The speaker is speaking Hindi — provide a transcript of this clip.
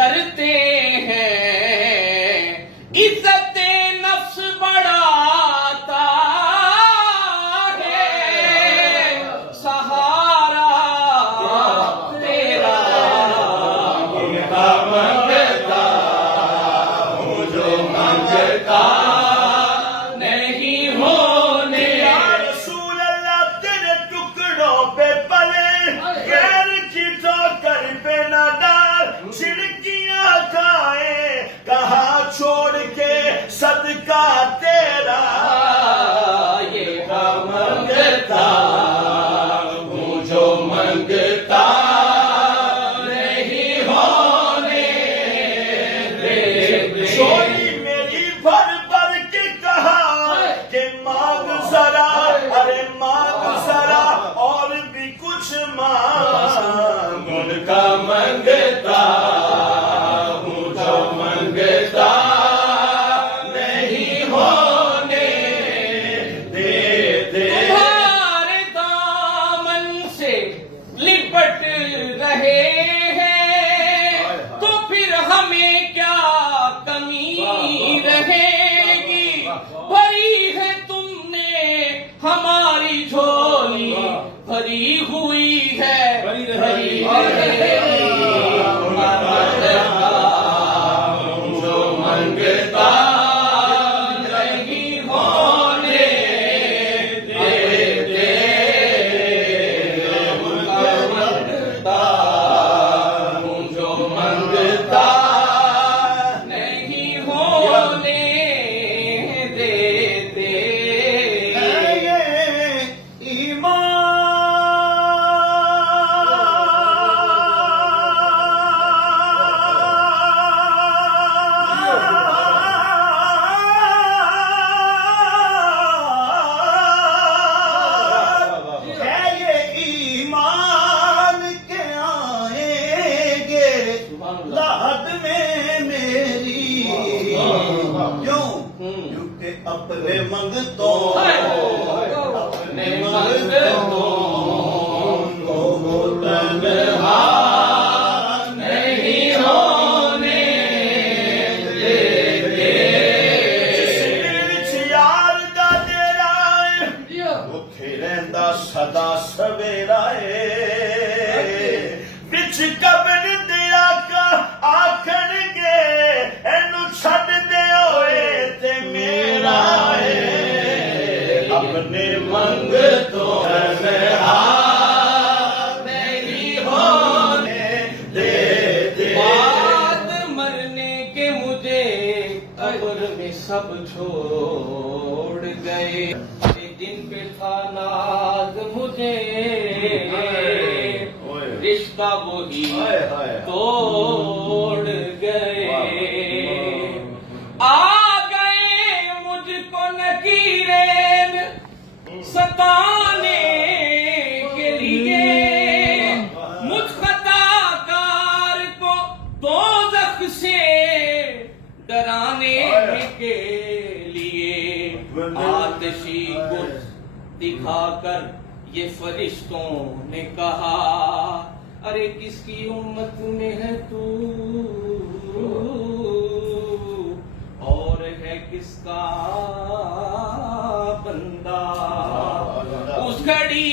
करते हैं, इज्जत नफ्स बढ़ाता है, सहारा तेरा मंगता हूँ, जो मंगता नहीं होने। या रसूल अल्लाह तेरे टुकड़ों पे पले, गैर की ठोकर पे न डाल, छिड़कियां खाए कहा छोड़ के सदका तेरा, ये मंगता हूँ, जो मंगता नहीं होने दे। छोड़ी मेरी भर भर के कहा कि मांग जरा, अरे मांग जरा और भी कुछ मांग। उनका मंगता हूँ, जो मंगता नहीं होने दे। तुम्हारे दामन से लिपट रहे हैं, तो फिर हमें क्या कमी रहेगी। भरी है तुमने हमारी झोली, भरी हुई है, भरी जो मंगता नहीं होने दे। मंगता हूँ, जो मंगता नहीं होने देते। लाद में मेरी क्यों, क्योंकि अपने मंगतों अपने मंगतों को तन्हा नहीं होने देते। जिस यार दा तेरा उथे रहंदा सदा सवेरा बिच कब्र दिया का आखणगे एनू छड्ड दे ओए ते मेरा अपने मंगतों तन्हा नहीं होने देते। बाद मरने के मुझे कब्र में सब छोड़ गए, जिन पे था नाज मुझे रिश्ता वही तोड़ गए। आ गए मुझको नकीरें सताने के लिए, मुझ खताकार को दोज़ख से डराने के लिए। आतिशी गुर्ज दिखाकर ये फरिश्तों ने कहा, अरे किसकी उम्मत में है तू, और है किसका बंदा। उस घड़ी